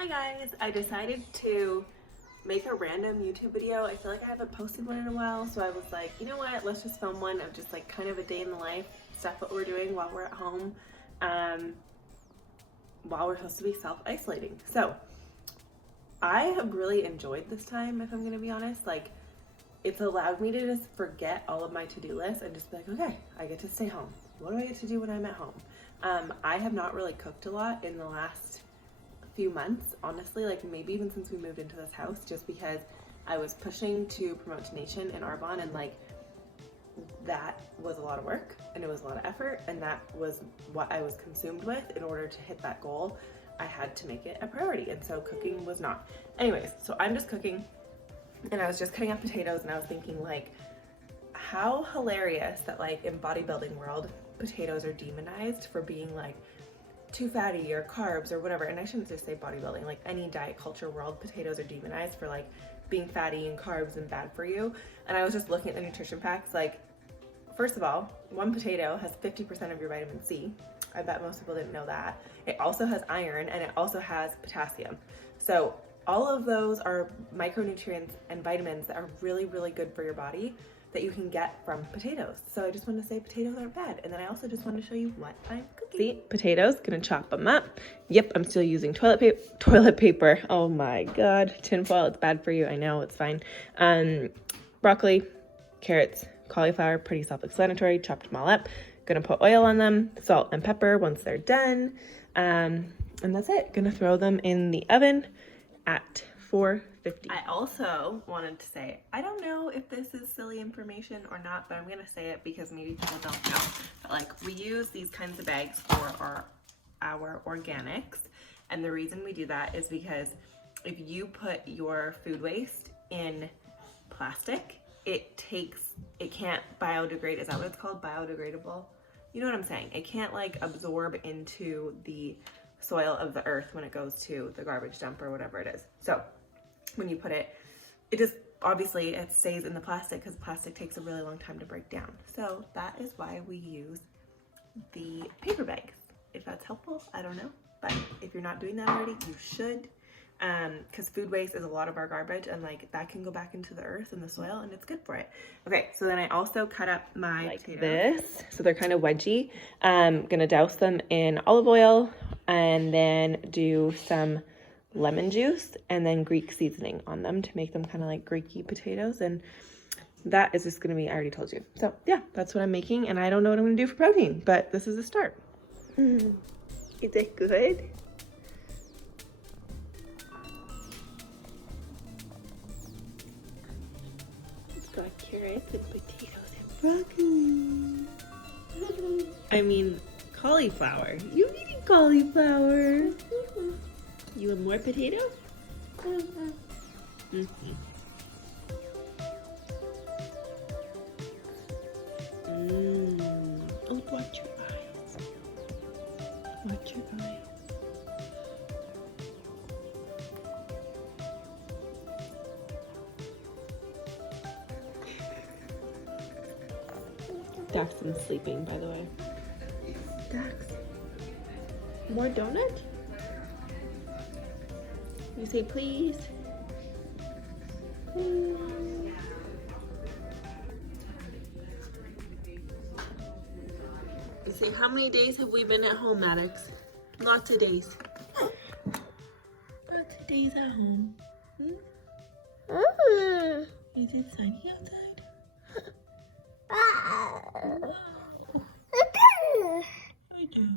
Hi guys, I decided to make a random YouTube video. I feel like I haven't posted one in a while, so I was like, you know what, let's just film one of just like kind of a day in the life, stuff that we're doing while we're at home, while we're supposed to be self-isolating. So I have really enjoyed this time, if I'm gonna be honest. Like, it's allowed me to just forget all of my to-do lists and just be like, okay, I get to stay home. What do I get to do when I'm at home? I have not really cooked a lot in the last few months, honestly, like maybe even since we moved into this house, just because I was pushing to promote to Nation in Arbonne, and like that was a lot of work and it was a lot of effort, and that was what I was consumed with. In order to hit that goal, I had to make it a priority, and so cooking was not. Anyways, so I'm just cooking, and I was just cutting up potatoes, and I was thinking like how hilarious that like in bodybuilding world potatoes are demonized for being like too fatty or carbs or whatever. And I shouldn't just say bodybuilding, like any diet culture world, potatoes are demonized for like being fatty and carbs and bad for you. And I was just looking at the nutrition facts. Like, first of all, one potato has 50% of your vitamin C. I bet most people didn't know that. It also has iron, and it also has potassium. So all of those are micronutrients and vitamins that are really, really good for your body that you can get from potatoes. So I just wanted to say potatoes aren't bad. And then I also just wanted to show you what I'm cooking. See, potatoes, gonna chop them up. Yep, I'm still using toilet paper. Oh my God, tinfoil, it's bad for you. I know, it's fine. Broccoli, carrots, cauliflower, pretty self-explanatory, chopped them all up. Gonna put oil on them, salt and pepper once they're done. And that's it. Gonna throw them in the oven at 450. I also wanted to say, I don't know if this is silly information or not, but I'm gonna say it because maybe people don't know. But like, we use these kinds of bags for our organics, and the reason we do that is because if you put your food waste in plastic, it can't biodegrade. Is that what it's called? Biodegradable? You know what I'm saying? It can't like absorb into the soil of the earth when it goes to the garbage dump or whatever it is. So when you put it just obviously it stays in the plastic because plastic takes a really long time to break down. So that is why we use the paper bags. If that's helpful, I don't know. But if you're not doing that already, you should. Because food waste is a lot of our garbage, and like that can go back into the earth and the soil, and it's good for it. Okay, so then I also cut up my potatoes. This, so they're kind of wedgy. Gonna douse them in olive oil and then do some lemon juice and then Greek seasoning on them to make them kind of like Greeky potatoes. And that is just gonna be, I already told you. So yeah, that's what I'm making, and I don't know what I'm gonna do for protein, but this is a start. Is it good? It's got carrots and potatoes and broccoli. I mean, cauliflower. You eating cauliflower? You want more potatoes? Oh, watch your eyes. Watch your eyes. Daxton's sleeping, by the way. Dax, more donut? You say please. You say, how many days have we been at home, Maddox? Lots of days. Lots of days at home. Is it sunny outside? I do.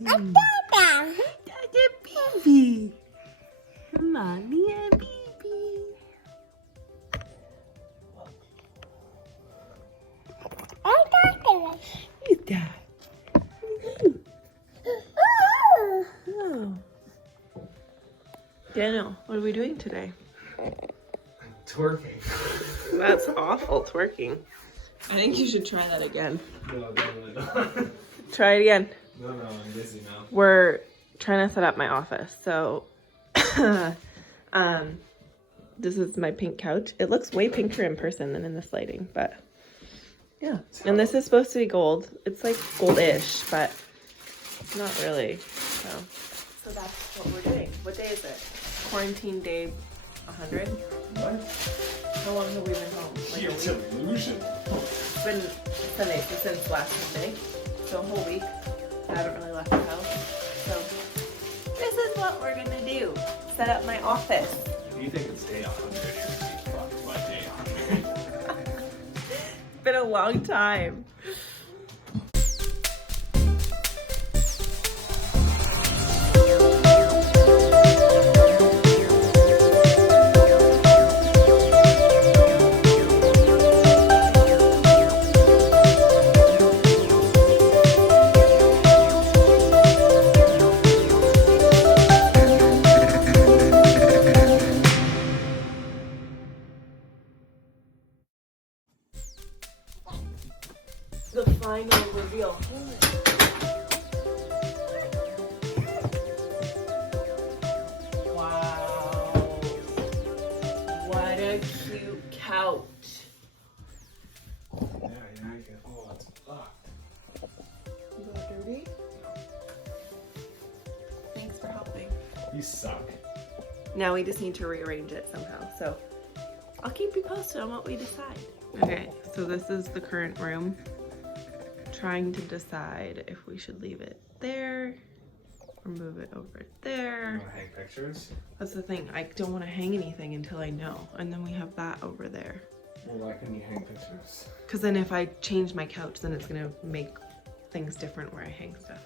Mama. Dada baby. Mommy and baby. Who's that? Oh. Daniel, what are we doing today? Twerking. That's awful, twerking. I think you should try that again. No, no. Try it again. No, I'm busy now. We're trying to set up my office, so This is my pink couch. It looks way pinker in person than in this lighting, but yeah. And this is supposed to be gold. It's like goldish, but not really. So that's what we're doing. What day is it? Quarantine day 100? What? How long have we been home? Like a It's week? illusion. It's been Sunday, so since last Sunday. So a whole week. I haven't really left the house. So this is what we're gonna do. Set up my office. If you think it's day 100, you're gonna be fucked by day 100. It's been a long time. The final reveal. Wow. What a cute couch. Yeah, you can. Oh, it's fucked. You got dirty? Thanks for helping. You suck. Now we just need to rearrange it somehow. So I'll keep you posted on what we decide. Okay, so this is the current room. Trying to decide if we should leave it there or move it over You there. wanna hang pictures? That's the thing. I don't want to hang anything until I know. And then we have that over there. Well, why couldn't you hang pictures? Because then if I change my couch, then it's going to make things different where I hang stuff.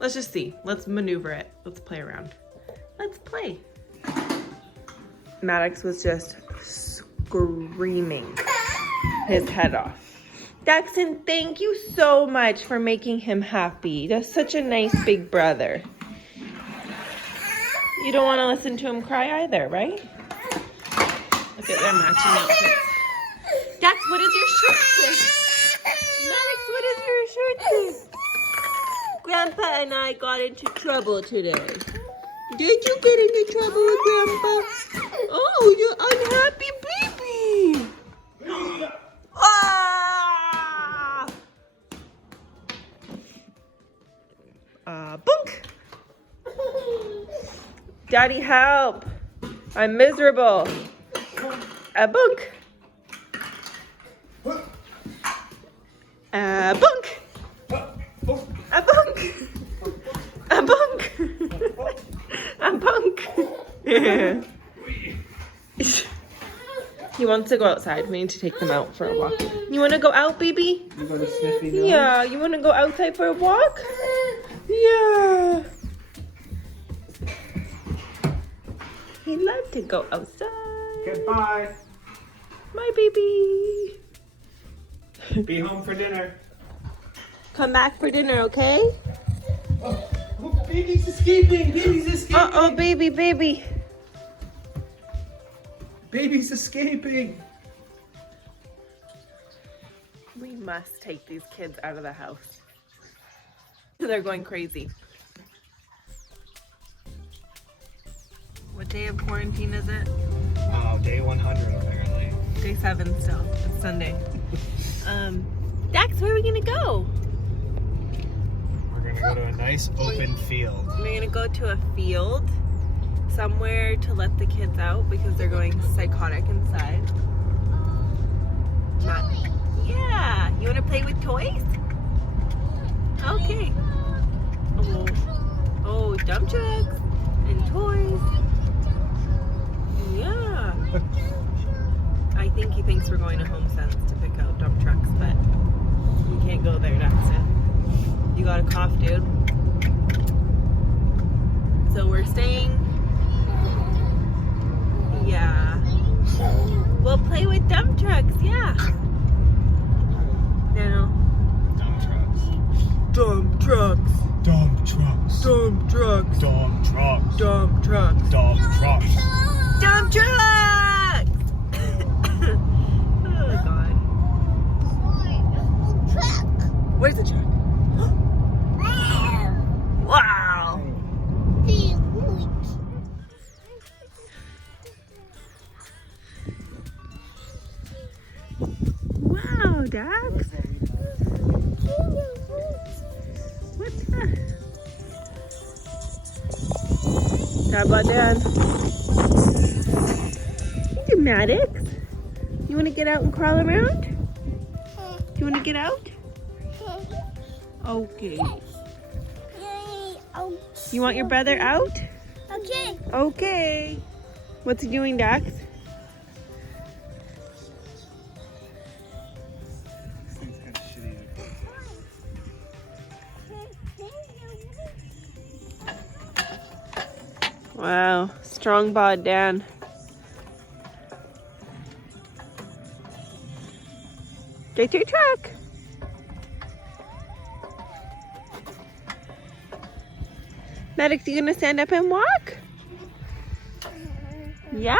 Let's just see. Let's maneuver it. Let's play around. Let's play. Maddox was just screaming his head off. Daxon, thank you so much for making him happy. That's such a nice big brother. You don't want to listen to him cry either, right? Look at their matching outfits. Dax, what does your shirt say? Maddox, what does your shirt say? Grandpa and I got into trouble today. Did you get into trouble with Grandpa? Oh, you're unhappy baby. Ah! Bunk! Daddy, help! I'm miserable. Bunk! Bunk! Bunk! Bunk! He wants to go outside. We need to take them out for a walk. You want to go out, baby? You got a sniffy nose? Yeah. You want to go outside for a walk? Yeah. He loves to go outside. Goodbye. My baby. Be home for dinner. Come back for dinner, okay? Oh, baby's escaping. Baby's escaping. Uh-oh, baby. Baby's escaping. We must take these kids out of the house. They're going crazy. What day of quarantine is it? Oh, day 100 apparently. Day 7 still. It's Sunday. Dax, where are we gonna go? We're gonna go to a nice open field. We're gonna go to a field somewhere to let the kids out because they're going psychotic inside. Yeah, you wanna play with toys? Okay. Oh, dump trucks and toys. Yeah. I think he thinks we're going to HomeSense to pick out dump trucks, but we can't go there, Daxon. You got a cough, dude. So we're staying. Yeah. We'll play with dump trucks, yeah. No. Dump trucks. Dump trucks. Dump trucks. Dump trucks. Dump trucks. Dump trucks. Dump trucks. Dump trucks! Oh, God. Where's the truck? Wow. Dax. What's that? How about Dan? Hey, Maddox. You want to get out and crawl around? Do you want to get out? Okay. You want your brother out? Okay. Okay. What's he doing, Dax? This thing's kind of shitty. Wow, strong bod, Dan. Get your truck. Maddox, you gonna stand up and walk? Yeah?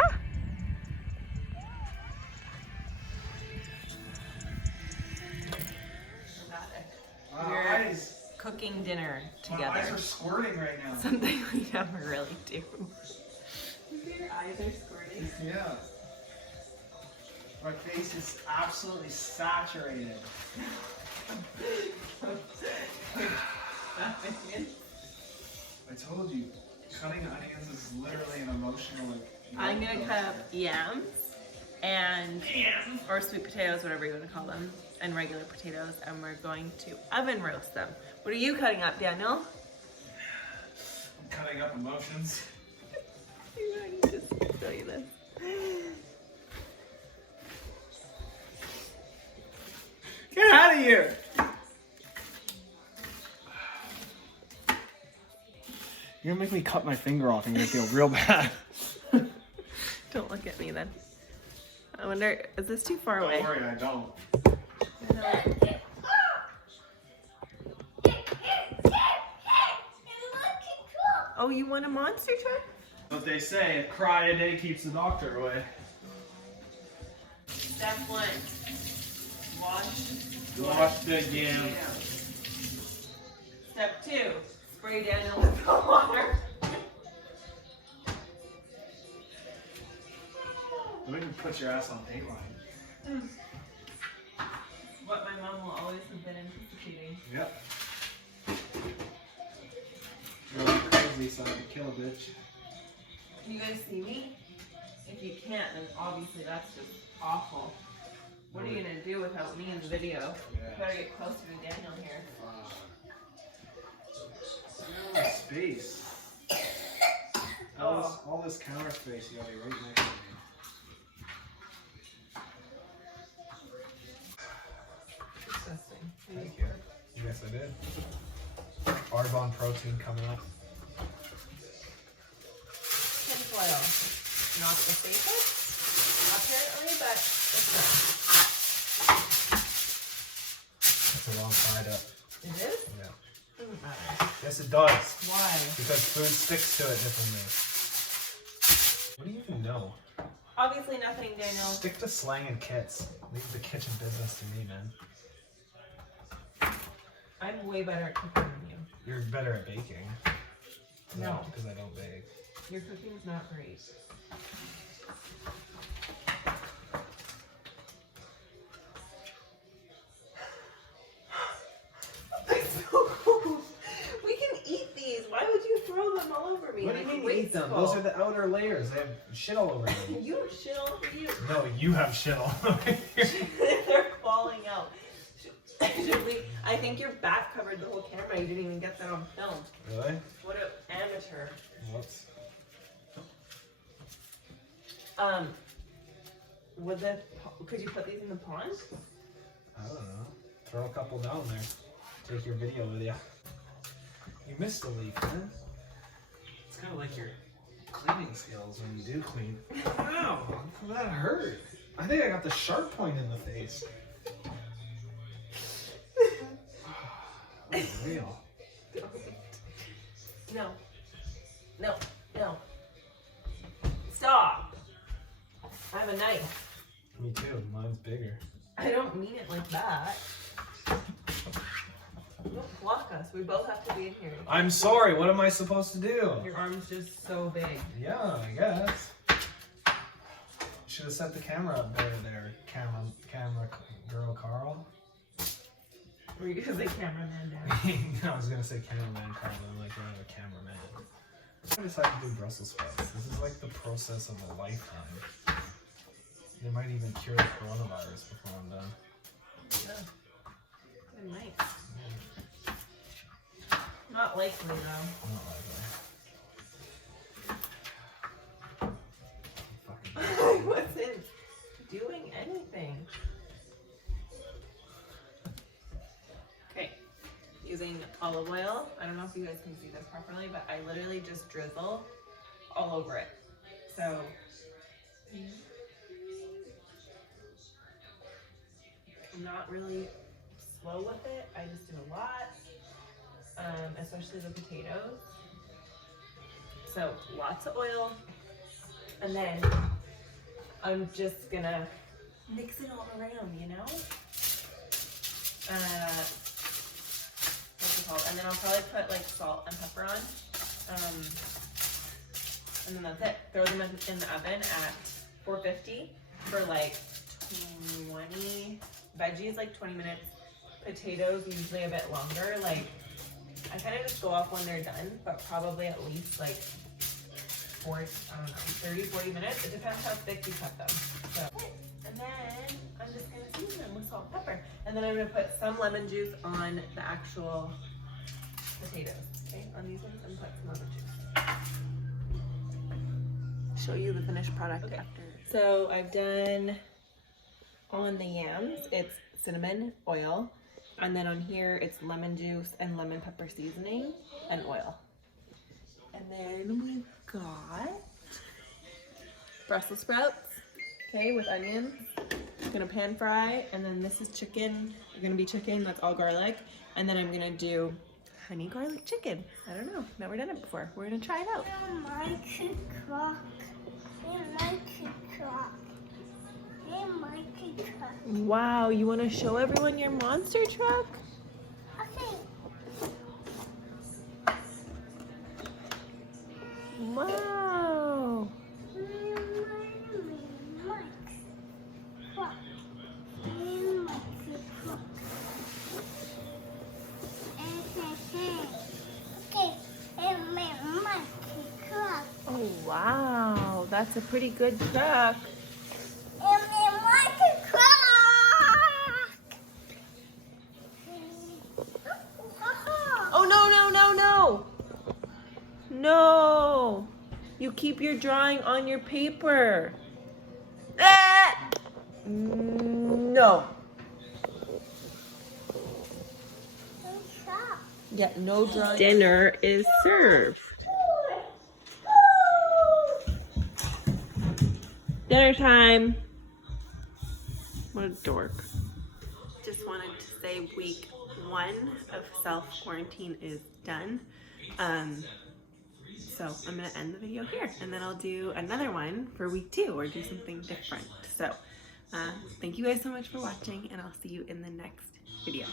We're cooking dinner my eyes are squirting right now. Something we never really do. Your eyes are squirting. Yeah. My face is absolutely saturated. I told you, cutting onions is literally an emotional. I'm gonna cut up yams and or sweet potatoes, whatever you want to call them, and regular potatoes, and we're going to oven roast them. What are you cutting up, Daniel? I'm cutting up emotions. I need to show you this. Get out of here! You're gonna make me cut my finger off and you're gonna feel real bad. Don't look at me then. I wonder, is this too far away? Don't worry, I don't. Oh, you want a monster truck? What they say, a cry a day keeps the doctor away. Step 1. Wash the yam. Step 2. Spray Daniel with the water. Don't even put your ass on paint line. What my mom will always have been anticipating. Yep. You're like crazy, so I can kill a bitch. Can you guys see me? If you can't, then obviously that's just awful. What are you gonna do without me in the video? Yeah. You better get closer to Daniel here. Look at space. All this counter space, you gotta be right next to me. Disgusting. Thank you. Yes, I did. Arbonne protein coming up. Tinfoil. Not the safest, apparently, but it's not. That's the wrong side up. It is? Yeah. Doesn't matter. Yes, it does. Why? Because food sticks to it differently. What do you even know? Obviously nothing, Daniel. Stick to slang and kits. Leave the kitchen business to me, man. I'm way better at cooking than you. You're better at baking. No. Because I don't bake. Your cooking's not great. It's so cold. We can eat these. Why would you throw them all over me? What do you Like mean eat them? wasteful. Those are the outer layers. They have shit all over them. You have shit all over you. No, you have shit all over you. They're falling out. Should we? I think your back covered the whole camera. You didn't even get that on film. Really? What an amateur. Whoops. Could you put these in the pond? I don't know. Throw a couple down there. Take your video with you. You missed a leaf, man. It's kind of like your cleaning skills when you do clean. Ow! That hurt. I think I got the sharp point in the face. Real. No. No. No. Stop. I have a knife. Me too. Mine's bigger. I don't mean it like that. Don't block us. We both have to be in here. I'm sorry. What am I supposed to do? Your arm's just so big. Yeah, I guess. Should have set the camera up better there, camera girl Carl. Were you gonna say cameraman down? I was gonna say cameraman Carla, like I have a cameraman. I decided to do Brussels sprouts. This is like the process of a lifetime. They might even cure the coronavirus before I'm done. Yeah. Good night. Not likely though. Not likely. I wasn't doing anything. Okay, using olive oil. I don't know if you guys can see this properly, but I literally just drizzle all over it. So, I'm not really slow with it. I just do a lot, especially the potatoes. So, lots of oil. And then I'm just gonna mix it all around, you know? What's it called? And then I'll probably put like salt and pepper on. And then that's it. Throw them in the oven at 450 for like 20, veggies like 20 minutes. Potatoes usually a bit longer. Like I kind of just go off when they're done, but probably at least like 40, I don't know, 30, 40 minutes. It depends how thick you cut them. So, and then I'm just gonna season them with salt and pepper. And then I'm gonna put some lemon juice on the actual potatoes. Okay, on these ones, and put some lemon juice. Show you the finished product after. So I've done on the yams, it's cinnamon oil. And then on here, it's lemon juice and lemon pepper seasoning and oil. And then we've got Brussels sprouts, okay, with onions. I'm gonna pan fry, and then this is chicken. Gonna be chicken, that's all garlic. And then I'm gonna do honey garlic chicken. I don't know, never done it before. We're gonna try it out. Wow, you wanna show everyone your monster truck? Okay. Wow. Oh wow, that's a pretty good truck. Oh no, no, no, no. No. You keep your drawing on your paper. Ah! No. Yeah, no drawing. Dinner is served. Dinner time. What a dork. Just wanted to say week 1 of self-quarantine is done. So I'm gonna end the video here, and then I'll do another one for week 2 or do something different. So thank you guys so much for watching, and I'll see you in the next video.